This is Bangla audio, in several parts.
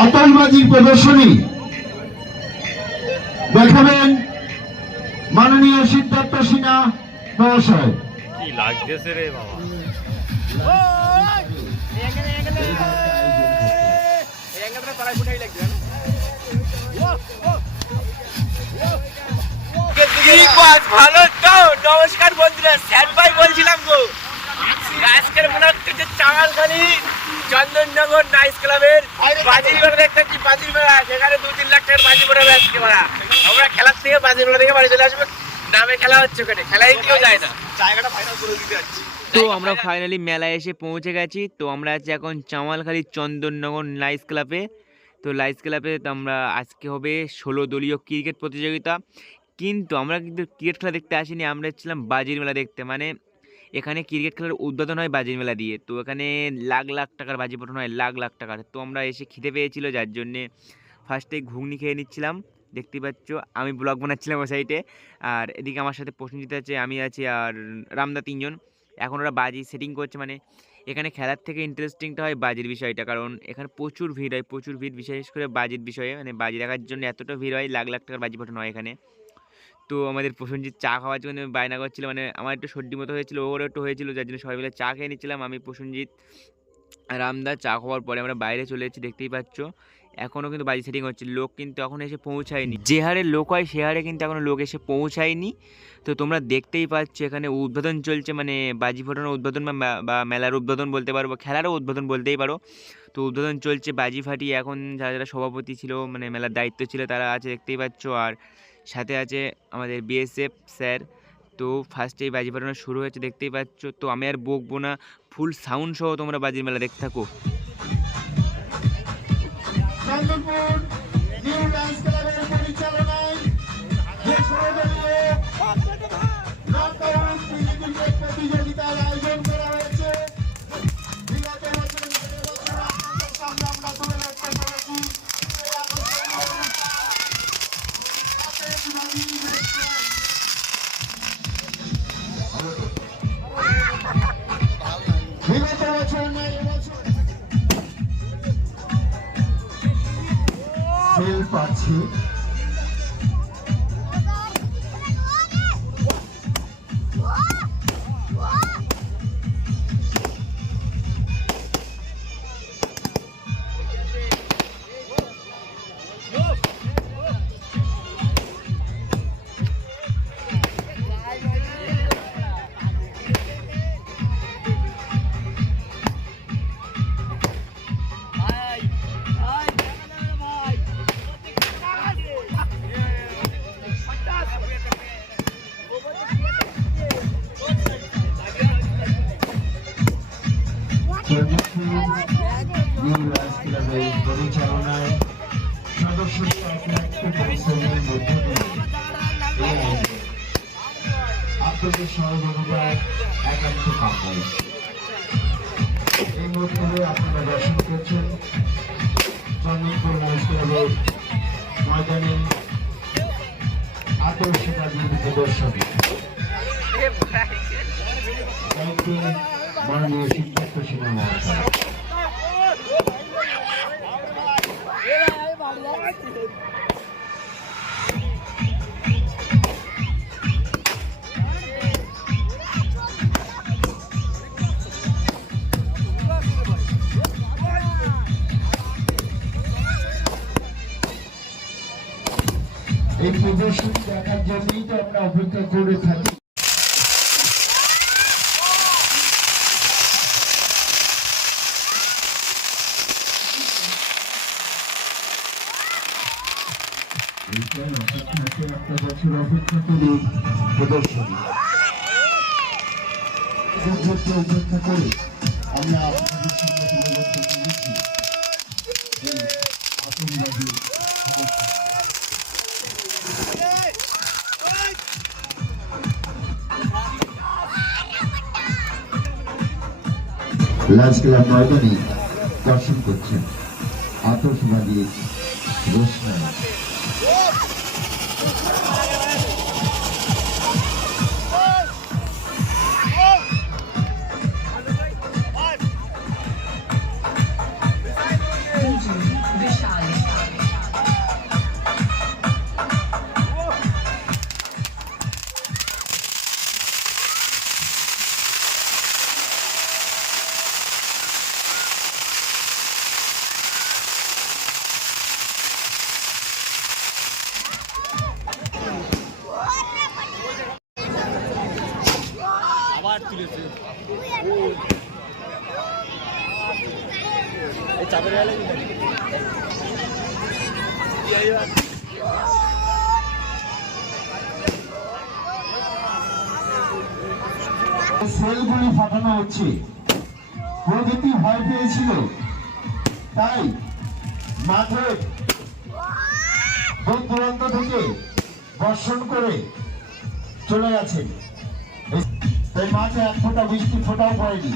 আতশবাজির প্রদর্শনী দেখাবেন মাননীয় সিদ্ধার্থ সিনহা মহাশয়। কি লাগতেছে রে বাবা, ভালো তো। নমস্কার বন্ধুরা, স্যার ভাই বলছিলাম গো, আজকের মনে হচ্ছে যে চামালখালি চন্দননগর নাইস ক্লাবের বাজির মেলা দেখতেছি। বাজির মেলা, সেখানে 2-3 লাখ টাকার বাজি পড়াবে আজকে মেলা। আমরা খেলার থেকে বাজির মেলা থেকে বাড়ি চলে আসবো। নামে খেলা হচ্ছে, ওখানে খেলাই কেউ যায় না, জায়গাটা ফাইনাল করে দিতে যাচ্ছি। তো আমরা ফাইনালি মেলায় এসে পৌঁছে গেছি। তো আমরা আছি এখন চামালখালি চন্দননগর নাইস ক্লাবে। তো নাইস ক্লাবে তো আমরা আজকে হবে 16 দলীয় ক্রিকেট প্রতিযোগিতা। কিন্তু আমরা কিন্তু ক্রিকেট খেলা দেখতে আসিনি, আমরা এসেছিলাম বাজির মেলা দেখতে। মানে এখানে ক্রিকেট খেলার উদ্বোধন হয় বাজির মেলা দিয়ে। তো এখানে লাখ লাখ টাকার বাজি ফোটানো হয়, লাখ লাখ টাকার। তো আমরা এসে খিদে পেয়েছিল, যার জন্যে ফার্স্টে ঘুগনি খেয়ে নিচ্ছিলাম। দেখতে পাচ্ছ আমি ব্লগ বানাচ্ছিলাম ওই সাইডে। আর এদিকে আমার সাথে প্রসেনজিৎ আছে, আমি আছি আর রামদা, 3 জন। এখন ওরা বাজি সেটিং করছে। মানে এখানে খেলার থেকে ইন্টারেস্টিংটা হয় বাজির বিষয়টা, কারণ এখানে প্রচুর ভিড় হয়, প্রচুর ভিড়, বিশেষ করে বাজির বিষয়ে। মানে বাজি দেখার জন্য এতটা ভিড় হয়, লাখ লাখ টাকার বাজি ফোটানো হয় এখানে। তো আমাদের প্রসেনজিৎ চা খাওয়ার জন্য বায়না করছিল। মানে আমার একটু সর্দি মতো হয়েছিল, ওরও একটু হয়েছিল, যার জন্য সবাই মিলে চা খেয়ে নিচ্ছিলাম। আমি, প্রসেনজিৎ, রামদা। চা খাওয়ার পরে আমরা বাইরে চলে এসেছি, দেখতেই পাচ্ছ। এখনও কিন্তু বাজি সেটিং হচ্ছে, লোক কিন্তু এখন এসে পৌঁছায়নি। যে হারে লোক হয় সে হারে কিন্তু এখনও লোক এসে পৌঁছায়নি। তো তোমরা দেখতেই পাচ্ছ এখানে উদ্বোধন চলছে, মানে বাজি ফোটানোর উদ্বোধন বা মেলার উদ্বোধন বলতে পারো, বা খেলারও উদ্বোধন বলতেই পারো। তো উদ্বোধন চলছে, বাজি ফাটিয়ে এখন যারা যারা সভাপতি ছিল, মানে মেলার দায়িত্ব ছিল, তারা আছে, দেখতেই পাচ্ছ। আর সাথে আছে আমাদের বিএসএফ স্যার। তো ফার্স্টেই বাজি ফাটানো শুরু হয়েছে, দেখতেই পাচ্ছ। তো আমি আর বকবো না, ফুল সাউন্ড সহ তোমরা বাজির মেলা দেখতে থাকো। প্রতিযোগিতার আয়োজন করা হয়েছে। পাচ্ছি পরিচালনায় সদস্যদের পরিশ্রমের মধ্য দিয়ে আপনাদের সহযোগিতায় একান্ত কাম্য। এই মুহূর্তে আপনারা দর্শন করছেন চন্দনপুর মহিষ ক্লাবের ময়দানে আতশবাজির প্রদর্শনী। মাননীয় সিদ্ধার্থ সিনহা মহাশয়। এই প্রদর্শনী দেখার জন্যই তো আমরা অপেক্ষা করে থাকি। একটা বছর অপেক্ষা করি প্রদর্শনী অপেক্ষা করে আমরা আপনাদের সামনে তুলে ধরতে পেরেছি আতঙ্কবাদী লাঞ্চ ক্লাব ময়দানে দর্শন করছেন আতশবাজির রোশনাই। সেলগুলি ফাটানো হচ্ছে। প্রকৃতি ভয় পেয়েছিল, তাই মাঠে দূর দূরান্ত থেকে বর্ষণ করে চলে গেছেন। তাই মাঠে এক ফোঁটা বৃষ্টি ফোটাও পড়েনি।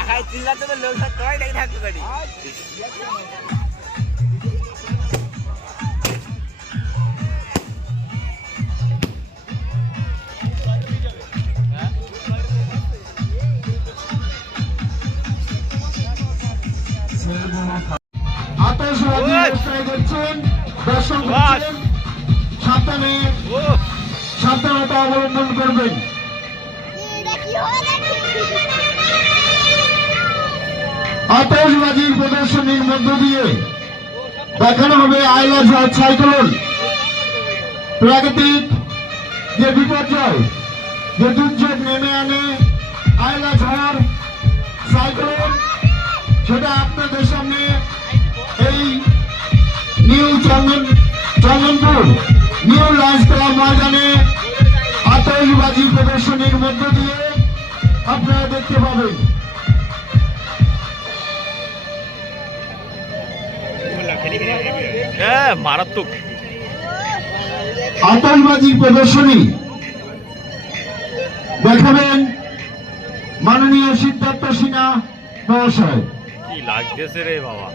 একাই চিল্লাতে তো লোক সবাই দেখে থাকতে পারি। আতশবাজি ব্যবসায় দেখছেন, দর্শক দেখছেন, সাবধানে সাবধানতা অবলম্বন করবেন। আতশবাজির প্রদর্শনীর মধ্য দিয়ে দেখানো হবে আয়লা ঝড় সাইক্লোন। প্রাকৃতিক যে বিপর্যয়, যে দুর্যোগ নেমে আনে আয়লা ঝড় সাইক্লোন, সেটা আপনাদের সামনে এই new Chandanpur new Lions club ময়দানে আতশবাজি প্রদর্শনীর মধ্য দিয়ে আপনারা দেখতে পাবেন। মারাত্মক আতশবাজি প্রদর্শনী দেখাবেন মাননীয় সিদ্ধার্থ সিনহা মহাশয়। কি লাগতেছে রে বাবা।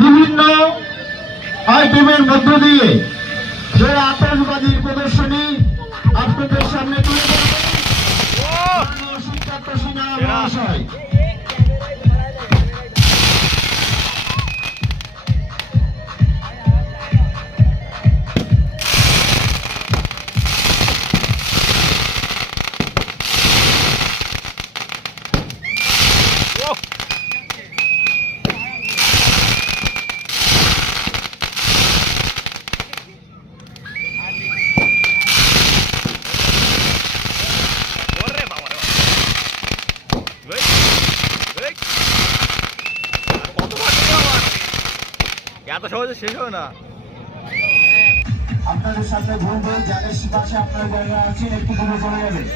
বিভিন্ন আইটেমের মধ্য দিয়ে যে আতশবাজির প্রদর্শনী আপনাদের সামনে তুলে ধরবেন মাননীয় সিদ্ধার্থ সিনহা মহাশয়। এত সহজে শেষ হবে না। আপনাদের সামনে ঘুরবে, যাদের পাশে আপনার জায়গা আছেন একটু দূরে চলে যাবেন।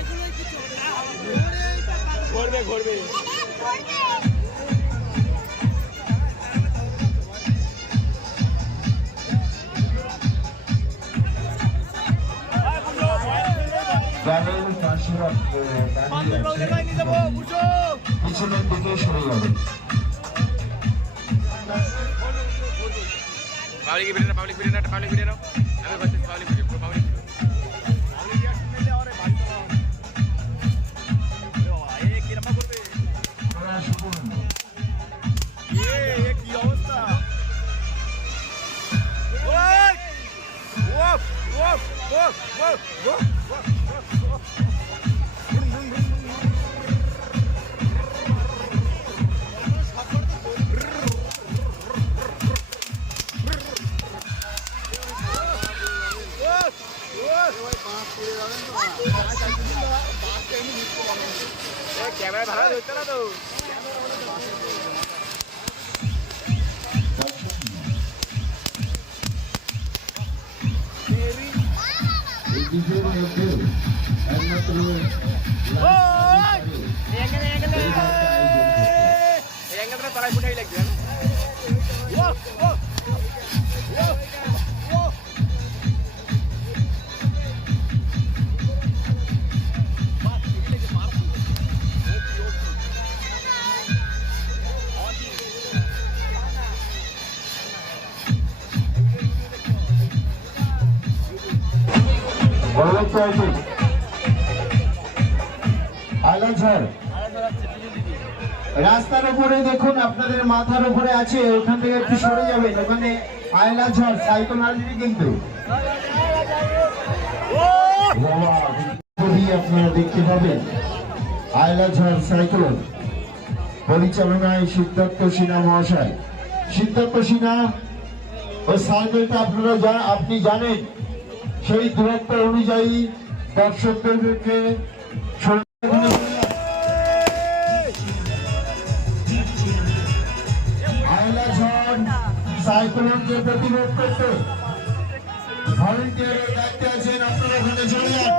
পিছনের দিকে সরে যাবেন। পাবলিক ভিডিও না আমি বলছি পাবলিক ভিডিও কি অবস্থা। ক্যামেরা ভালো হচ্ছে না তো। তলায় ফুটাই লাগবে। রাস্তার উপরে দেখুন, আপনাদের মাথার উপরে আছে, ওখান থেকে একটু সরে যাবেন। ওখানে আয়লা ঝড় সাইক্লোন আসবে কিন্তু আপনারা দেখতে পাবেন। আয়লা ঝড় সাইক্লোন পরিচালনায় সিদ্ধার্থ সিনহা মহাশয়। সিদ্ধার্থ সিনহা ওই সাইকেলটা আপনি জানেন, সেই দূরত্ব অনুযায়ী দর্শকদেরকে আয়লা ঝড় সাইক্লোনকে প্রতিরোধ করতে ভলেন্টিয়ারের দায়িত্বে আছেন, আপনারা ওখানে চলে যান।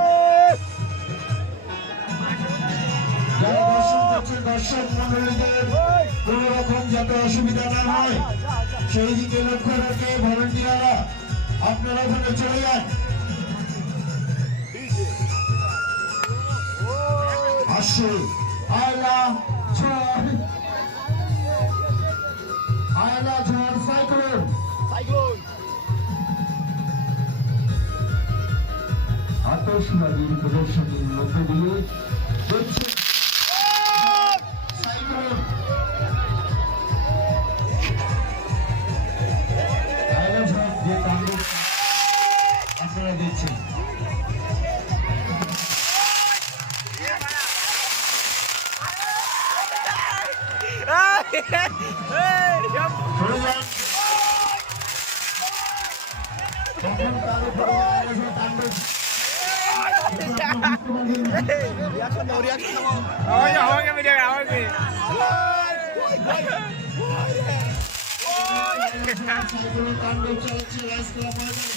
যারা দর্শন করছেন দর্শক মন্ডলীদের কোন রকম যাতে অসুবিধা না হয় সেই দিকে লক্ষ্য রেখে ভলেন্টিয়াররা আপনারা ওখানে চলে যান। আসছে আয়লা ঝড়, আয়লা ঝড় সাইক্লোন। আতশবাজির প্রদর্শনীর মধ্য দিয়ে দেখছেন সাইক্লোন আয়লা ঝড় যে তাণ্ডব আপনারা দেখছেন। সরে যান। তখন তার উপরে আয়লা ঝড় তাণ্ডব আমাকে ভিডিও আমাকে সাইক্লোন তাণ্ডব চালাচ্ছে লাইস ক্লাব ময়দানে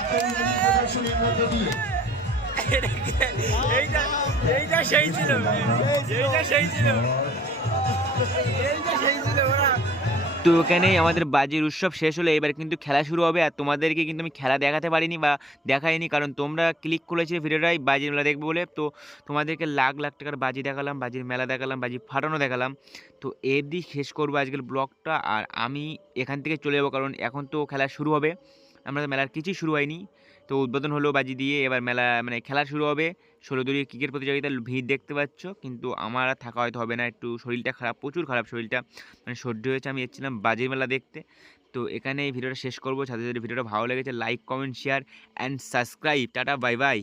আতঙ্কবাদী প্রদর্শনীর মধ্য দিয়ে। এইটা সেই ছিল, এইটা সেই ছিল, এইটা সেই ছিল ওরা। তো এখানেই আমাদের বাজির উৎসব শেষ হলো। এবার কিন্তু খেলা শুরু হবে। আর তোমাদেরকে কিন্তু আমি খেলা দেখাতে পারিনি বা দেখাইনি, কারণ তোমরা ক্লিক করেছিলে ভিডিওটাই বাজির মেলা দেখবে বলে। তো তোমাদেরকে লাখ লাখ টাকার বাজি দেখালাম, বাজির মেলা দেখালাম, বাজি ফাটানো দেখালাম। তো এর দিয়ে শেষ করবো আজকের ব্লগটা। আর আমি এখান থেকে চলে যাবো, কারণ এখন তো খেলা শুরু হবে। আমরা মেলার কিছুই শুরু হয়নি, তো উদ্বোধন হলো বাজি দিয়ে। এবার মেলা মানে খেলা শুরু হবে। 16 দলীয় ক্রিকেট প্রতিযোগিতার ভিড় দেখতে পাচ্ছ, কিন্তু আমার আর থাকা হয়তো হবে না, একটু শরীরটা খারাপ, প্রচুর খারাপ শরীরটা, মানে সর্দি হয়েছে। আমি এসেছিলাম বাজির মেলা দেখতে। তো এখানে এই ভিডিওটা শেষ করবো। সাথে যদি ভিডিওটা ভালো লেগেছে like comment share and subscribe. Tata bye bye.